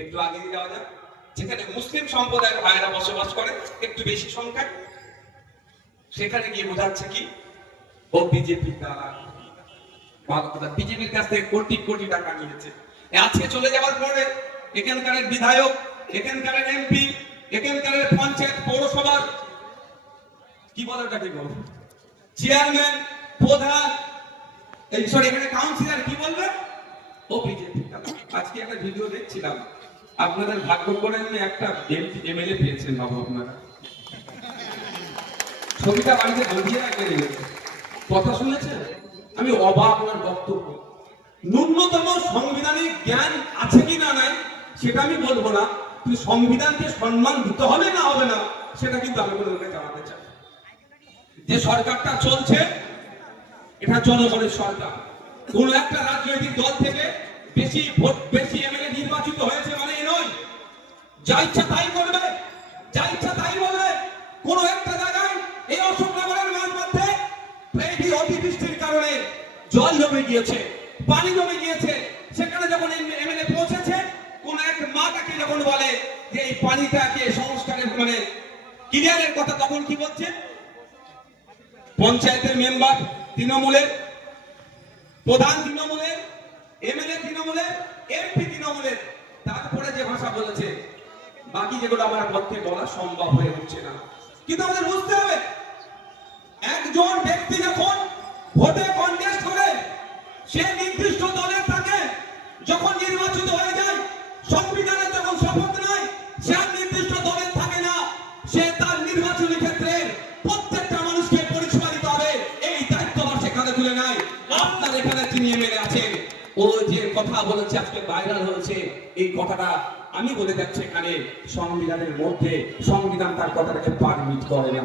একটু আগে যাওয়া যাক। যেখানে মুসলিম সম্প্রদায়ের ভাইয়েরা বসবাস করে, একটু বেশি সংখ্যায়। সেখানে গিয়ে বোঝাচ্ছে কি? ও বিজেপি বিজেপির কাছ থেকে কোটি কোটি টাকা নিয়েছে। আজকে চলে যাওয়ার পরে এখানকার বিধায়ক এখানকার এমপি এখানকার পঞ্চায়েত পৌরসভার, কি বলে ওটাকে বল চেয়ারম্যান, প্রধান, এই সরি এখানে কাউন্সিলর কি বলবে ও বিজেপি আজকে একটা ভিডিও দেখছিলাম। আপনাদের ভাগ্য করে একটা এমএলএ পেয়েছেন বাবু আপনারা। ছবিটা বাড়িতে ধরিয়ে রাখতে কথা শুনেছেন? আমি অবাক ওনার বক্তব্য। ন্যূনতম সাংবিধানিক জ্ঞান আছে কি না নাই, সেটা আমি বলব না। কিন্তু সংবিধানকে সম্মান দিতে হবে না হবে না, সেটা কিন্তু আমি আপনাদেরকে জানাতে চাই যে সরকারটা চলছে, এটা জনগণের সরকার। কোন একটা রাজনৈতিক দল থেকে বেশি ভোট, বেশি এমএলএ নির্বাচিত হয়েছে মানে এ নয় যা ইচ্ছা তাই করবে যা ইচ্ছা তাই বলবে। কোন একটা জায়গায় এই অশোকনগরের মাঝ মধ্যে অতিবৃষ্টির কারণে জল জমে গিয়েছে, পানি জমে গিয়েছে। সেখানে যখন এমএলএ পৌঁছেছে, কোন এক মা তাকে যখন বলে যে এই পানিটাকে সংস্কারের মানে ক্লিয়ারের কথা তখন কি বলছে? পঞ্চায়েতের মেম্বার তৃণমূলের, প্রধান তৃণমূলের, এমএলএ তৃণমূলের, এমপি তৃণমূলের, তারপরে যে ভাষা বলেছে বাকি যেগুলো আমার পক্ষে বলা সম্ভব হয়ে উঠছে না। কিন্তু আমাদের বুঝতে হবে, একজন ব্যক্তি যখন ভোটে কন্টেস্ট করে, সে নির্দিষ্ট দলের থাকে, যখন নির্বাচিত হয়ে যায় সংবিধানে যখন শপথ নেয়, সে আর নির্দিষ্ট দলের থাকে না, সে তার নির্বাচনী ক্ষেত্রে প্রত্যেকটা মানুষকে পরিষেবা দিতে হবে, এই দায়িত্ব আমার সেখানে তুলে নেয়। আপনার এখানে এমএলএ আছেন ও যে কথা বলেছে, আজকে ভাইরাল হয়েছে, এই কথাটা আমি বলে যাচ্ছি এখানে, সংবিধানের মধ্যে, সংবিধান তার কথাটাকে পারমিট করে না।